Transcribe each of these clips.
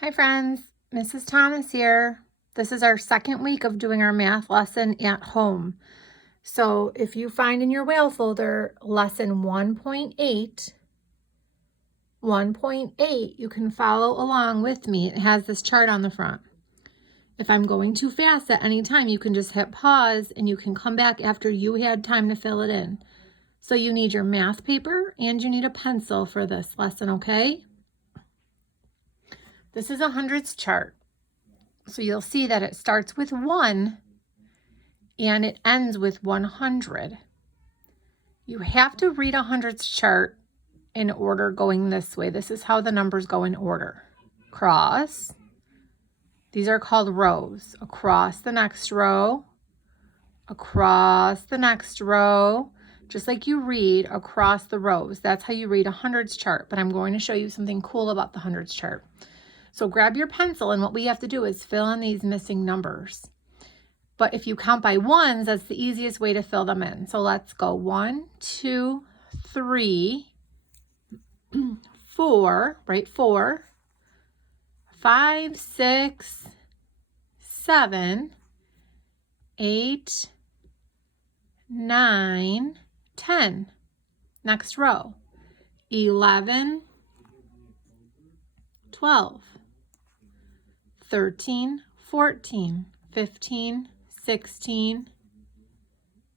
Hi friends, Mrs. Thomas here. This is our second week of doing our math lesson at home. So if you find in your whale folder lesson 1.8, you can follow along with me. It has this chart on the front. If I'm going too fast at any time, you can just hit pause and you can come back after you had time to fill it in. So you need your math paper and you need a pencil for this lesson, okay? This is a hundreds chart. So you'll see that it starts with 1 and it ends with 100. You have to read a hundreds chart in order going this way. This is how the numbers go in order. Cross. These are called rows. Across the next row. Across the next row. Just like you read across the rows. That's how you read a hundreds chart. But I'm going to show you something cool about the hundreds chart. So grab your pencil, and what we have to do is fill in these missing numbers. But if you count by ones, that's the easiest way to fill them in. So let's go 1, 2, 3, 4, right? 4, 5, 6, 7, 8, 9, 10. Next row. 11, 12, 13, 14, 15, 16,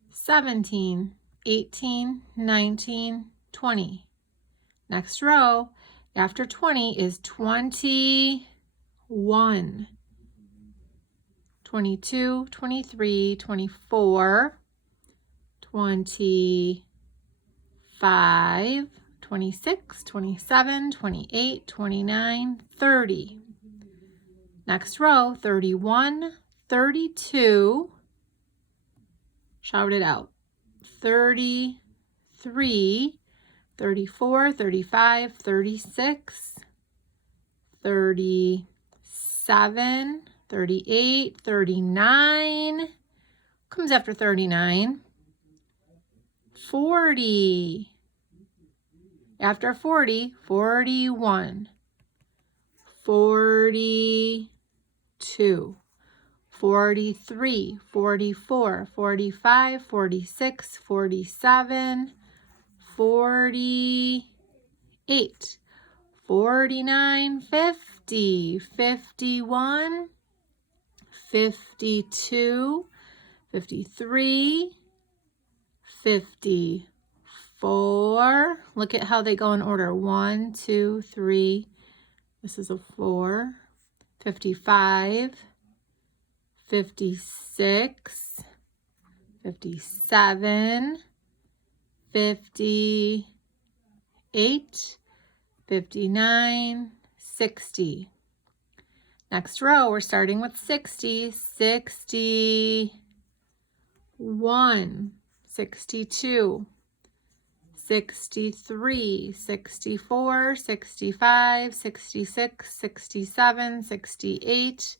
17, 18, 19, 20. Next row after 20 is 21, 22, 23, 24, 25, 26, 27, 28, 29, 30. Next row, 31, 32, shout it out, 33, 34, 35, 36, 37, 38, 39, comes after 39, 40, after 40, 41, 42, 43, 44, 45, 46, 47, 48, 49, 50, 51, 52, 53, 54. Look at how they go in order. 1, 2, 3. This is a 4. 55, 56, 57, 58, 59, 60. Next row, we're starting with 60, 61, 62, 63, 64, 65, 66, 67, 68,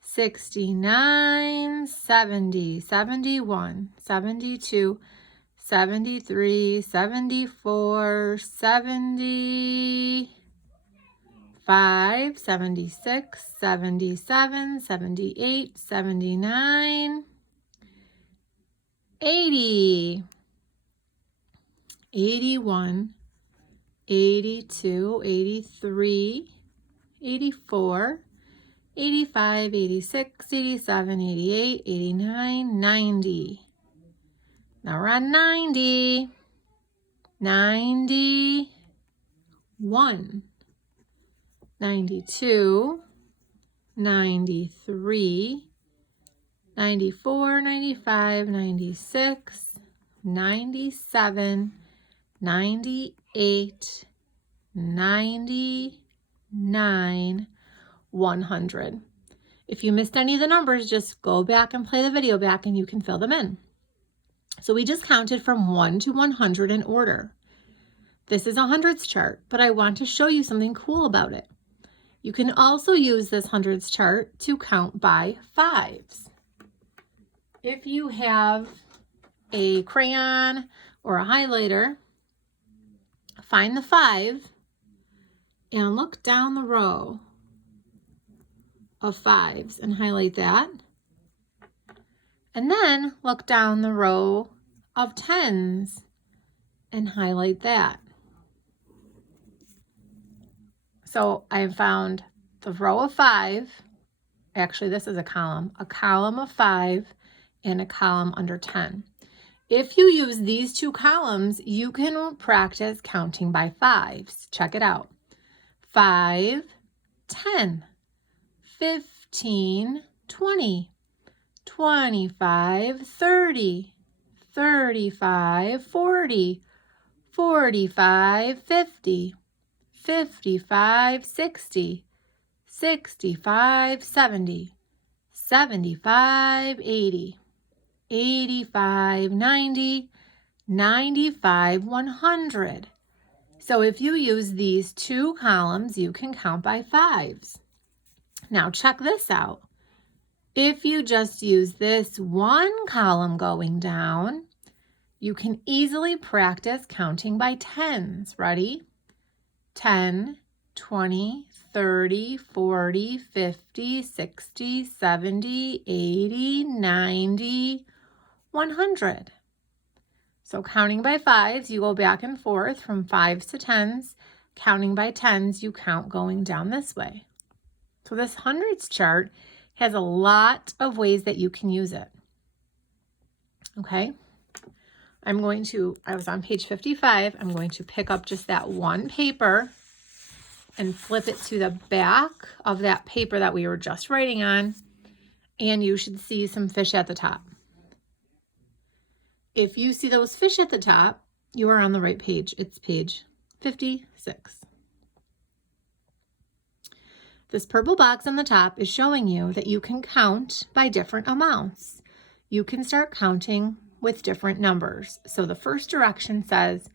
69, 70, 71, 72, 73, 74, 75, 76, 77, 78, 79, 80. 81, 82, 83, 84, 85, 86, 87, 88, 89, 90. Now we're on 90, 91, 92, 93, 94, 95, 96, 97, 98, 99, 100. If you missed any of the numbers, just go back and play the video back and you can fill them in. So we just counted from 1 to 100 in order. This is a hundreds chart, but I want to show you something cool about it. You can also use this hundreds chart to count by fives. If you have a crayon or a highlighter, find the 5 and look down the row. of 5s and highlight that. And then look down the row of 10s and highlight that. So I found the row of 5, actually this is a column of 5 and a column under 10. If you use these two columns, you can practice counting by 5s. Check it out. 5, 10, 15, 20, 25, 30, 35, 40, 45, 50, 55, 60, 65, 70, 75, 80, 85, 90, 95, 100. So if you use these two columns, you can count by 5s. Now check this out. If you just use this one column going down, you can easily practice counting by 10s. Ready? 10, 20, 30, 40, 50, 60, 70, 80, 90, 100. So counting by 5s, you go back and forth from 5s to 10s. Counting by 10s, you count going down this way. So this hundreds chart has a lot of ways that you can use it. Okay, I was on page 55. I'm going to pick up just that one paper and flip it to the back of that paper that we were just writing on. And you should see some fish at the top. If you see those fish at the top, you are on the right page. It's page 56. This purple box on the top is showing you that you can count by different amounts. You can start counting with different numbers. So the first direction says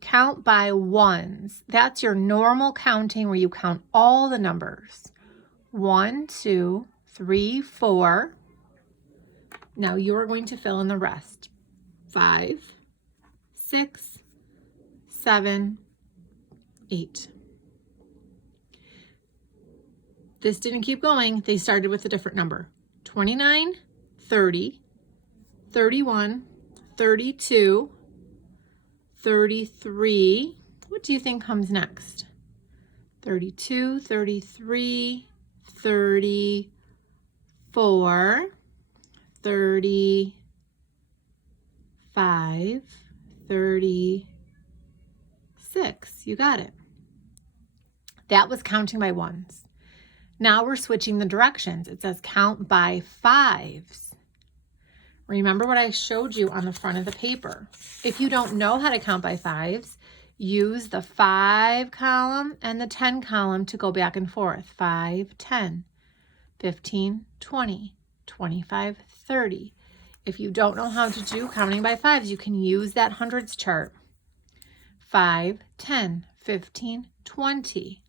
count by 1s. That's your normal counting where you count all the numbers. 1, 2, 3, 4. Now you're going to fill in the rest. 5, 6, 7, 8. This didn't keep going. They started with a different number. 29, 30, 31, 32, 33. What do you think comes next? 32, 33, 34, 35, 36. You got it. That was counting by 1s. Now we're switching the directions. It says count by 5s. Remember what I showed you on the front of the paper. If you don't know how to count by 5s, use the 5 column and the 10 column to go back and forth. 5, 10, 15, 20, 25, 30. If you don't know how to do counting by 5s, you can use that hundreds chart. 5, 10, 15, 20,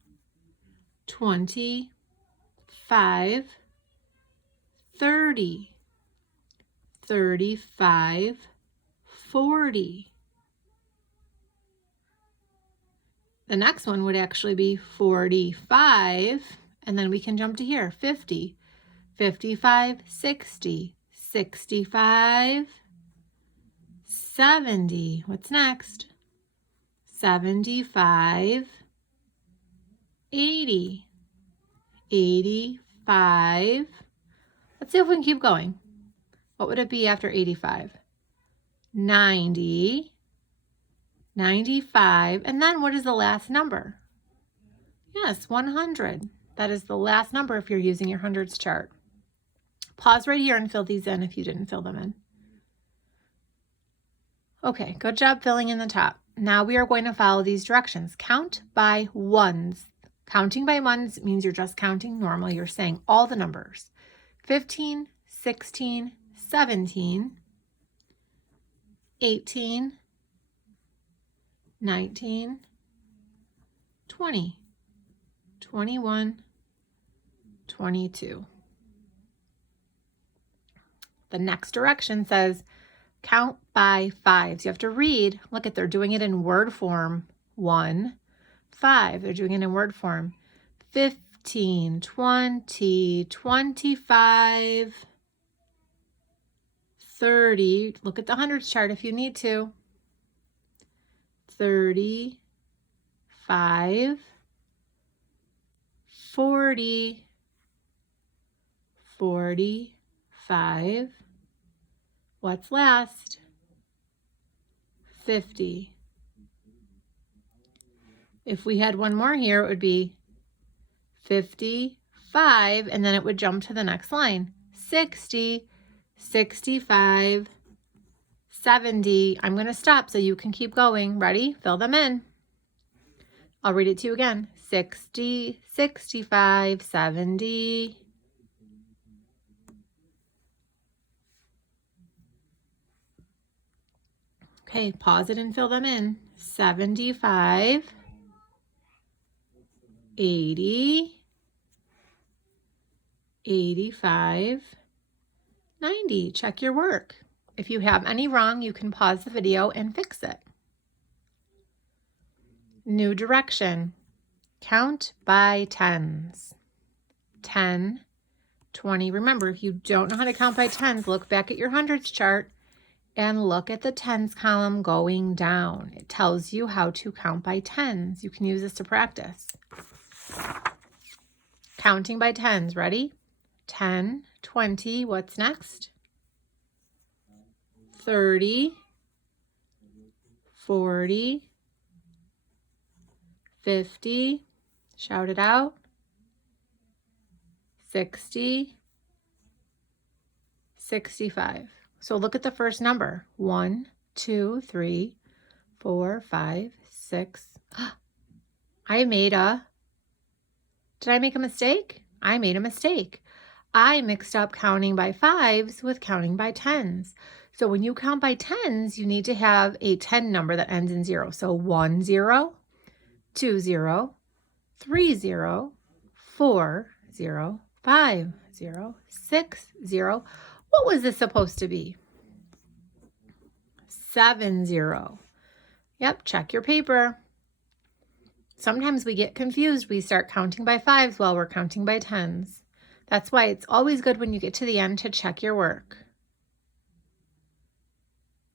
25, 30, 35, 40. The next one would actually be 45, and then we can jump to here, 50, 55, 60, 65, 70. What's next? 75, 80, 85. Let's see if we can keep going. What would it be after 85? 90, 95, and then what is the last number? Yes, 100. That is the last number if you're using your hundreds chart. Pause right here and fill these in if you didn't fill them in. Okay, good job filling in the top. Now we are going to follow these directions. Count by 1s. Counting by 1s means you're just counting normal. You're saying all the numbers. 15, 16, 17, 18, 19, 20, 21, 22. The next direction says count by 5s. You have to read. Look at, they're doing it in word form. 1, 5. They're doing it in word form. 15, 15, 20, 25, 30. Look at the hundreds chart if you need to. 35, 40, 45. What's last? 50. If we had one more here, it would be 55, and then it would jump to the next line. 60, 65, 70. I'm going to stop so you can keep going. Ready? Fill them in. I'll read it to you again. 60, 65, 70. Okay, pause it and fill them in. 75, 80, 85, 90. Check your work. If you have any wrong, you can pause the video and fix it. New direction. Count by tens. 10, 20. Remember, if you don't know how to count by tens, look back at your hundreds chart and look at the tens column going down. It tells you how to count by tens. You can use this to practice. Counting by tens. Ready? 10, 20. What's next? 30, 40, 50. Shout it out. 60, 65. So look at the first number. 1, 2, 3, 4, 5, 6. Did I make a mistake? I made a mistake. I mixed up counting by fives with counting by tens. So when you count by tens, you need to have a 10 number that ends in 0. So 1, 0, 2, 0, 3, 0, 4, 0, 5, 0, 6, 0. What was this supposed to be? 7, 0. Yep, check your paper. Sometimes we get confused. We start counting by fives while we're counting by tens. That's why it's always good when you get to the end to check your work.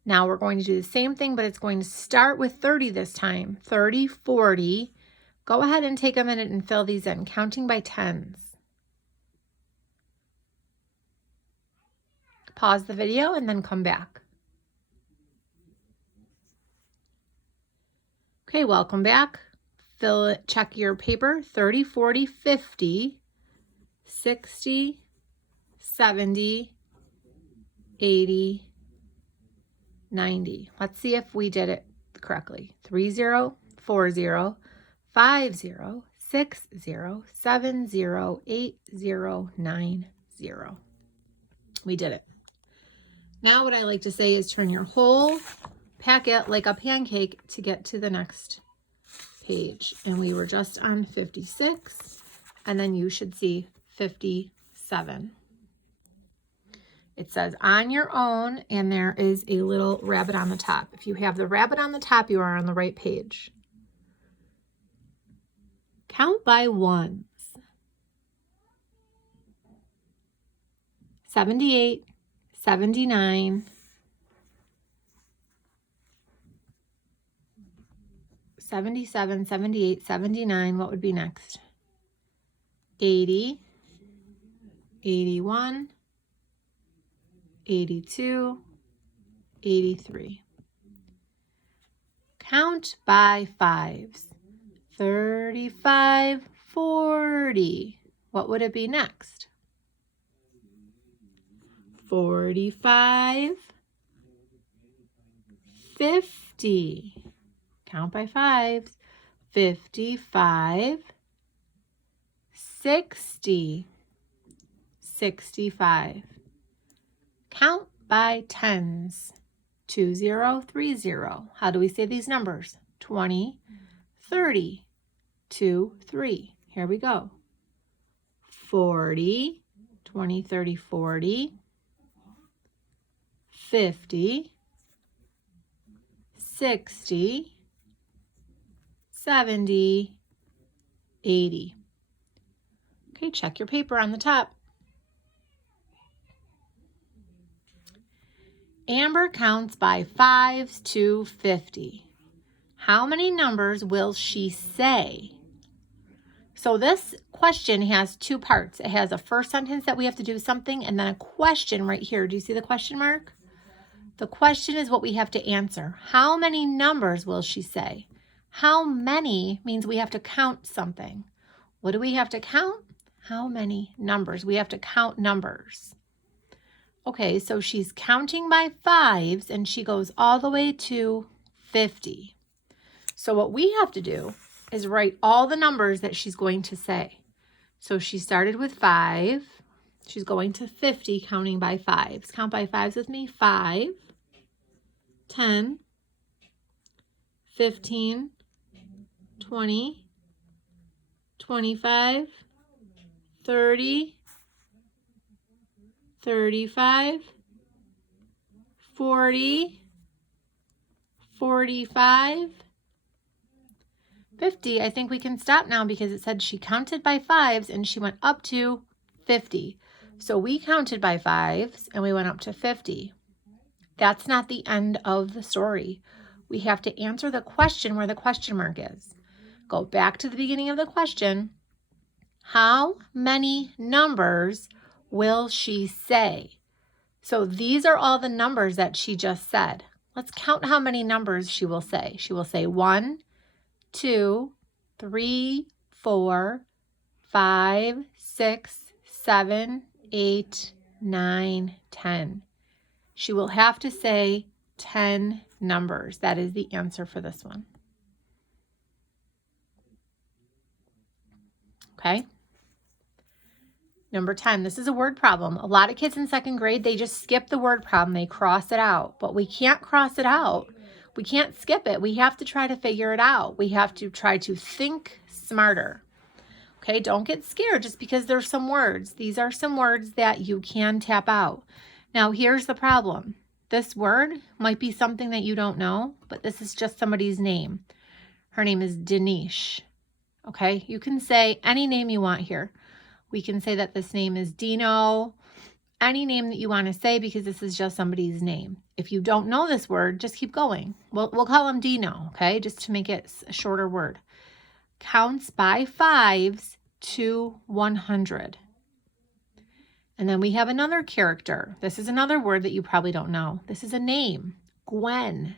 Now we're going to do the same thing, but it's going to start with 30 this time. 30, 40. Go ahead and take a minute and fill these in, counting by tens. Pause the video and then come back. Okay, welcome back. Check your paper. 30, 40, 50, 60, 70, 80, 90. Let's see if we did it correctly. 30, 40, 50, 60, 70, 80, 90. We did it. Now what I like to say is turn your whole packet like a pancake to get to the next page. And we were just on 56, and then you should see 57. It says on your own, and there is a little rabbit on the top. If you have the rabbit on the top, you are on the right page. Count by ones. 78, 79, 77, 78, 79. What would be next? 80, 81, 82, 83. Count by fives. 35, 40. What would it be next? 45, 50. Count by fives. 55, 60, 65. Count by tens. 20, 30. How do we say these numbers? 20, 30, 2, 3. Here we go. 40, 20, 30, 40, 50, 60, 70, 80. Okay, check your paper on the top. Amber counts by 5s to 50. How many numbers will she say? So this question has two parts. It has a first sentence that we have to do something and then a question right here. Do you see the question mark? The question is what we have to answer. How many numbers will she say? How many means we have to count something. What do we have to count? How many numbers? We have to count numbers. Okay, so she's counting by 5s and she goes all the way to 50. So what we have to do is write all the numbers that she's going to say. So she started with 5. She's going to 50, counting by 5s. Count by 5s with me. 5, 10, 15, 20, 25, 30, 35, 40, 45, 50. I think we can stop now because it said she counted by 5s and she went up to 50. So we counted by 5s and we went up to 50. That's not the end of the story. We have to answer the question where the question mark is. Go back to the beginning of the question. How many numbers will she say? So these are all the numbers that she just said. Let's count how many numbers she will say. She will say 1, 2, 3, 4, 5, 6, 7, 8, 9, 10. She will have to say 10 numbers. That is the answer for this one. Okay. Number 10, this is a word problem. A lot of kids in second grade, they just skip the word problem. They cross it out, but we can't cross it out. We can't skip it. We have to try to figure it out. We have to try to think smarter. Okay, don't get scared just because there's some words. These are some words that you can tap out. Now, here's the problem. This word might be something that you don't know, but this is just somebody's name. Her name is Denise. Okay, you can say any name you want here. We can say that this name is Dino, any name that you want to say because this is just somebody's name. If you don't know this word, just keep going. We'll call him Dino, okay, just to make it a shorter word. Counts by 5s to 100. And then we have another character. This is another word that you probably don't know. This is a name, Gwen.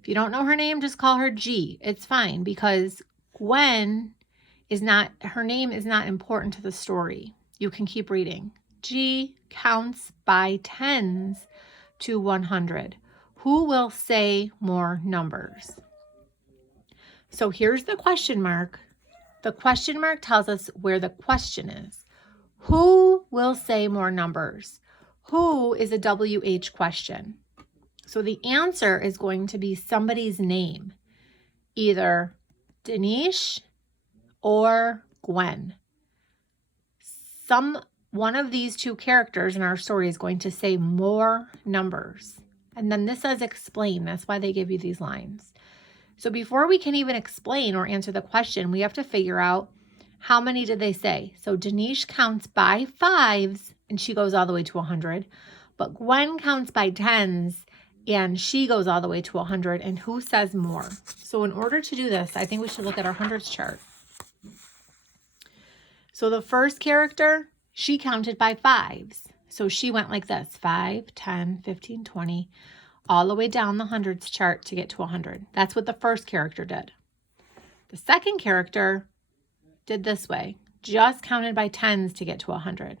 If you don't know her name, just call her G. It's fine because Gwen is not, her name is not important to the story. You can keep reading. G counts by 10s to 100. Who will say more numbers? So here's the question mark. The question mark tells us where the question is. Who will say more numbers? Who is a WH question. So the answer is going to be somebody's name, either Denise or Gwen. One of these two characters in our story is going to say more numbers. And then this says explain. That's why they give you these lines. So before we can even explain or answer the question, we have to figure out how many did they say. So Denise counts by 5s and she goes all the way to 100. But Gwen counts by 10s and she goes all the way to 100. And who says more? So in order to do this, I think we should look at our hundreds chart. So the first character, she counted by 5s. So she went like this, 5, 10, 15, 20, all the way down the hundreds chart to get to 100. That's what the first character did. The second character did this way, just counted by 10s to get to 100.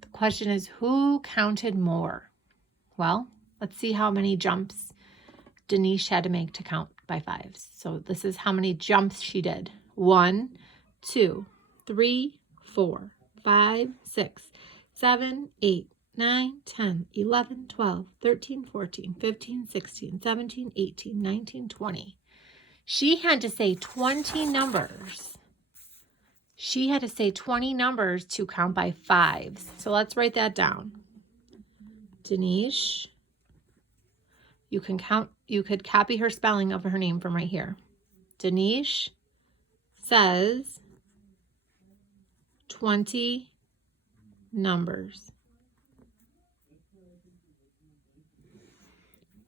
The question is, who counted more? Well, let's see how many jumps Denise had to make to count by 5s. So this is how many jumps she did. 1, 2, 3, 4, 5, 6, 7, 8, 9, 10, 11, 12, 13, 14, 15, 16, 17, 18, 19, 20. She had to say 20 numbers. She had to say 20 numbers to count by 5s. So let's write that down. Denise. You could copy her spelling of her name from right here. Denise says 20 numbers.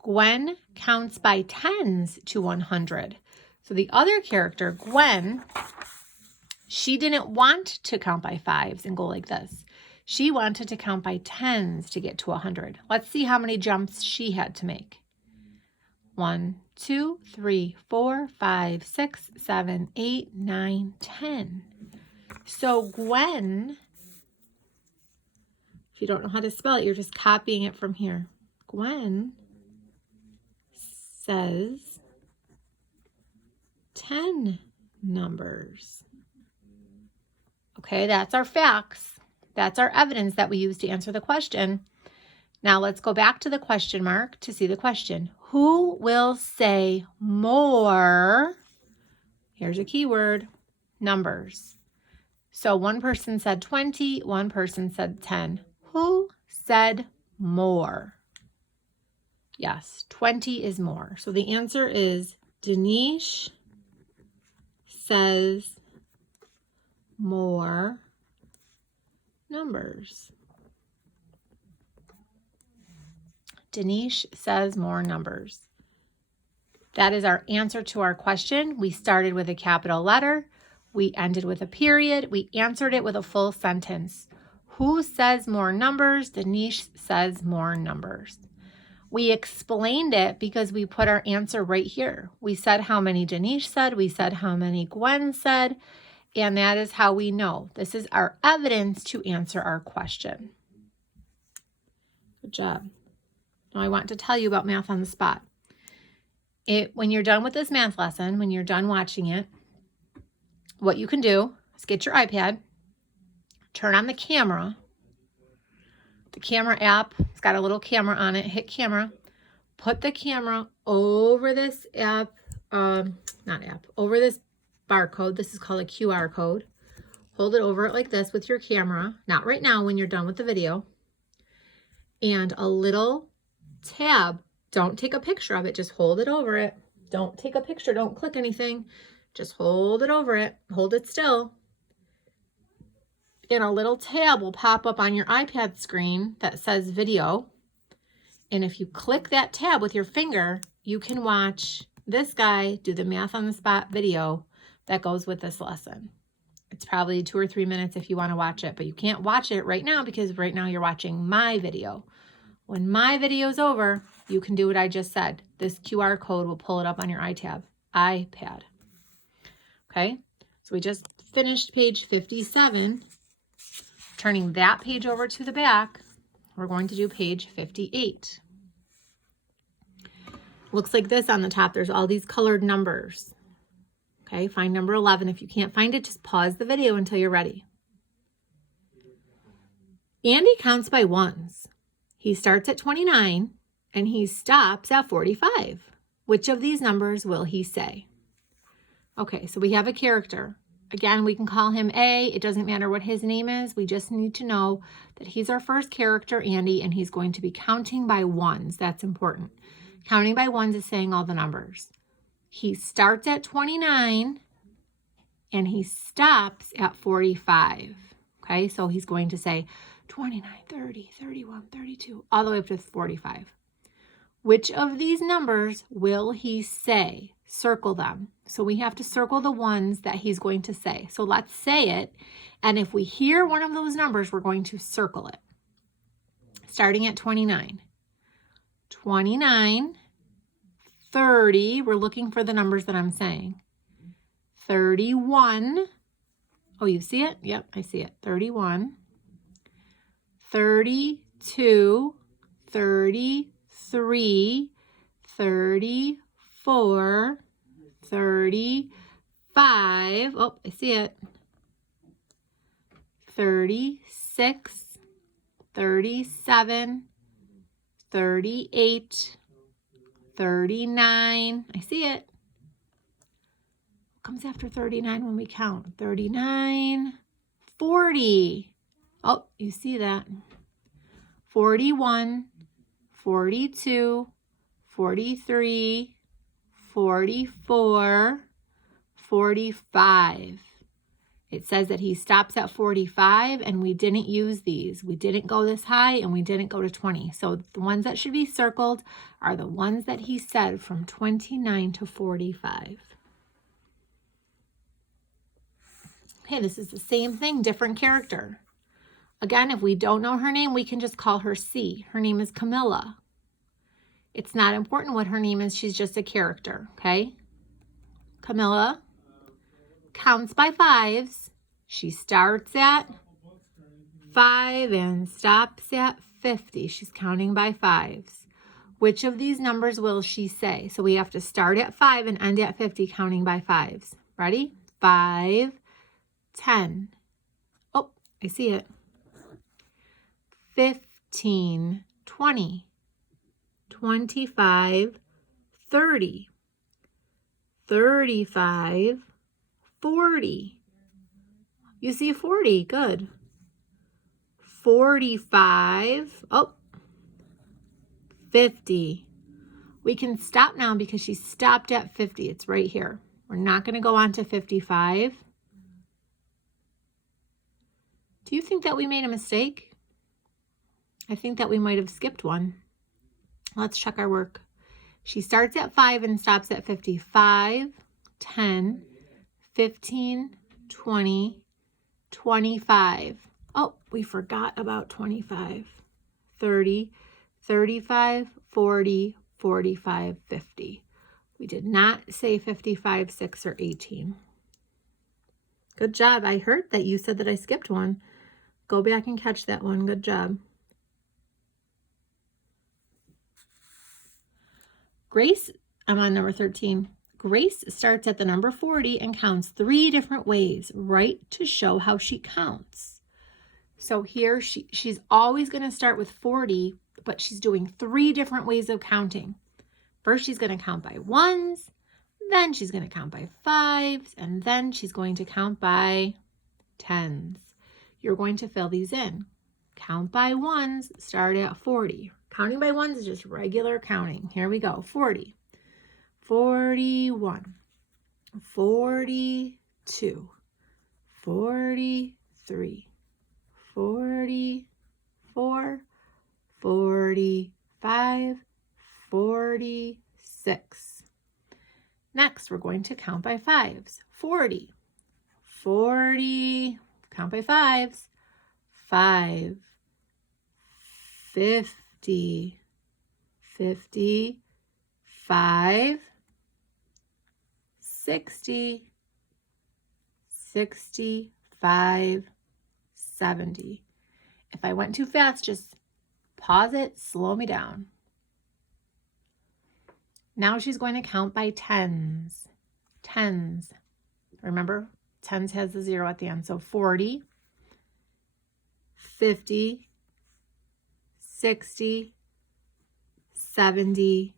Gwen counts by tens to 100. So the other character, Gwen, she didn't want to count by fives and go like this. She wanted to count by tens to get to 100. Let's see how many jumps she had to make. 1, 2, 3, 4, 5, 6, 7, 8, 9, 10. So Gwen, if you don't know how to spell it, you're just copying it from here. Gwen says 10 numbers. Okay, that's our facts. That's our evidence that we use to answer the question. Now let's go back to the question mark to see the question. Who will say more? Here's a keyword, numbers. So one person said 20, one person said 10. Who said more? Yes, 20 is more. So the answer is Denise says more numbers. Denise says more numbers. That is our answer to our question. We started with a capital letter. We ended with a period. We answered it with a full sentence. Who says more numbers? Denise says more numbers. We explained it because we put our answer right here. We said how many Denise said. We said how many Gwen said. And that is how we know. This is our evidence to answer our question. Good job. Now I want to tell you about Math on the Spot. When you're done with this math lesson, when you're done watching it, what you can do is get your iPad, turn on the camera. The camera app, it's got a little camera on it. Hit camera. Put the camera over this app, over this barcode. This is called a QR code. Hold it over it like this with your camera. Not right now, when you're done with the video. And a little tab. Don't take a picture of it. Just hold it over it. Don't take a picture. Don't click anything. Just hold it over it. Hold it still. And a little tab will pop up on your iPad screen that says video. And if you click that tab with your finger, you can watch this guy do the Math on the Spot video that goes with this lesson. It's probably 2 or 3 minutes if you want to watch it, but you can't watch it right now because right now you're watching my video. When my video is over, you can do what I just said. This QR code will pull it up on your iPad. Okay, so we just finished page 57. Turning that page over to the back, we're going to do page 58. Looks like this on the top. There's all these colored numbers. Okay, find number 11. If you can't find it, just pause the video until you're ready. Andy counts by ones. He starts at 29 and he stops at 45. Which of these numbers will he say? Okay, so we have a character. Again, we can call him A. It doesn't matter what his name is. We just need to know that he's our first character, Andy, and he's going to be counting by ones. That's important. Counting by ones is saying all the numbers. He starts at 29 and he stops at 45. Okay, so he's going to say 29, 30, 31, 32, all the way up to 45. Which of these numbers will he say? Circle them. So we have to circle the ones that he's going to say. So let's say it. And if we hear one of those numbers, we're going to circle it. Starting at 29. 29, 30. We're looking for the numbers that I'm saying. 31. Oh, you see it? Yep, I see it. 31. 32, 33, 34, 35. Oh, I see it. 36, 37, 38, 39. I see it. What comes after 39 when we count? 39, 40. Oh, you see that. 41, 42, 43, 44, 45. It says that he stops at 45, and we didn't use these. We didn't go this high, and we didn't go to 20. So the ones that should be circled are the ones that he said from 29 to 45. Okay, this is the same thing, different character. Again, if we don't know her name, we can just call her C. Her name is Camilla. It's not important what her name is. She's just a character, okay? Camilla counts by fives. She starts at 5 and stops at 50. She's counting by fives. Which of these numbers will she say? So we have to start at 5 and end at 50, counting by fives. Ready? 5, 10. Oh, I see it. 15, 20, 25, 30, 35, 40. You see 40, good. 45, oh, 50. We can stop now because she stopped at 50. It's right here. We're not going to go on to 55. Do you think that we made a mistake? I think that we might have skipped one. Let's check our work. She starts at 5 and stops at 50. 5, 10, 15, 20, 25. Oh, we forgot about 25. 30, 35, 40, 45, 50. We did not say 55, 6, or 18. Good job. I heard that you said that I skipped one. Go back and catch that one. Good job. Grace, I'm on number 13. Grace starts at the number 40 and counts 3 different ways, right, to show how she counts. So here she's always going to start with 40, but she's doing 3 different ways of counting. First, she's going to count by ones, then she's going to count by fives, and then she's going to count by tens. You're going to fill these in. Count by ones, start at 40. Counting by ones is just regular counting. Here we go. 40, 41, 42, 43, 44, 45, 46. Next, we're going to count by fives. 40, 40, count by fives. 5, 50, 55, 60, 65, 70. If I went too fast, just pause it, slow me down. Now she's going to count by tens. Tens. Remember, tens has the 0 at the end. So 40, 50, 60, 70,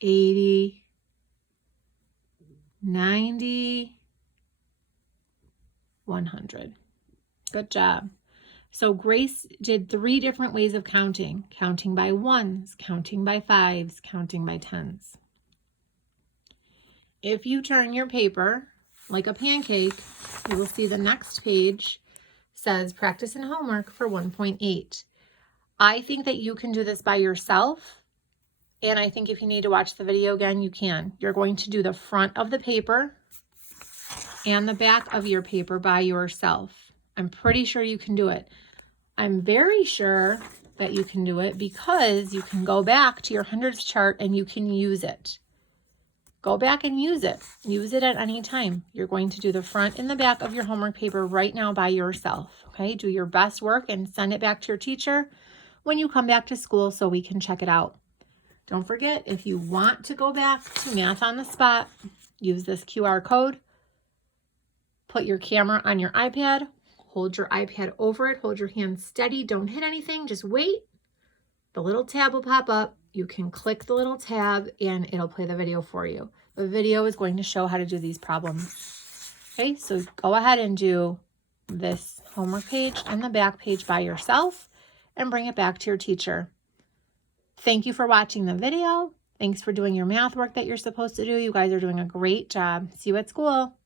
80, 90, 100. Good job. So Grace did 3 different ways of counting. Counting by ones, counting by fives, counting by tens. If you turn your paper like a pancake, you will see the next page says practice and homework for 1.8. I think that you can do this by yourself, and I think if you need to watch the video again, you can. You're going to do the front of the paper and the back of your paper by yourself. I'm pretty sure you can do it. I'm very sure that you can do it because you can go back to your hundreds chart and you can use it. Go back and use it. Use it at any time. You're going to do the front and the back of your homework paper right now by yourself. Okay, do your best work and send it back to your teacher when you come back to school so we can check it out. Don't forget, if you want to go back to Math on the Spot, use this QR code. Put your camera on your iPad. Hold your iPad over it. Hold your hand steady. Don't hit anything. Just wait. The little tab will pop up. You can click the little tab and it'll play the video for you. The video is going to show how to do these problems. Okay, so go ahead and do this homework page and the back page by yourself and bring it back to your teacher. Thank you for watching the video. Thanks for doing your math work that you're supposed to do. You guys are doing a great job. See you at school.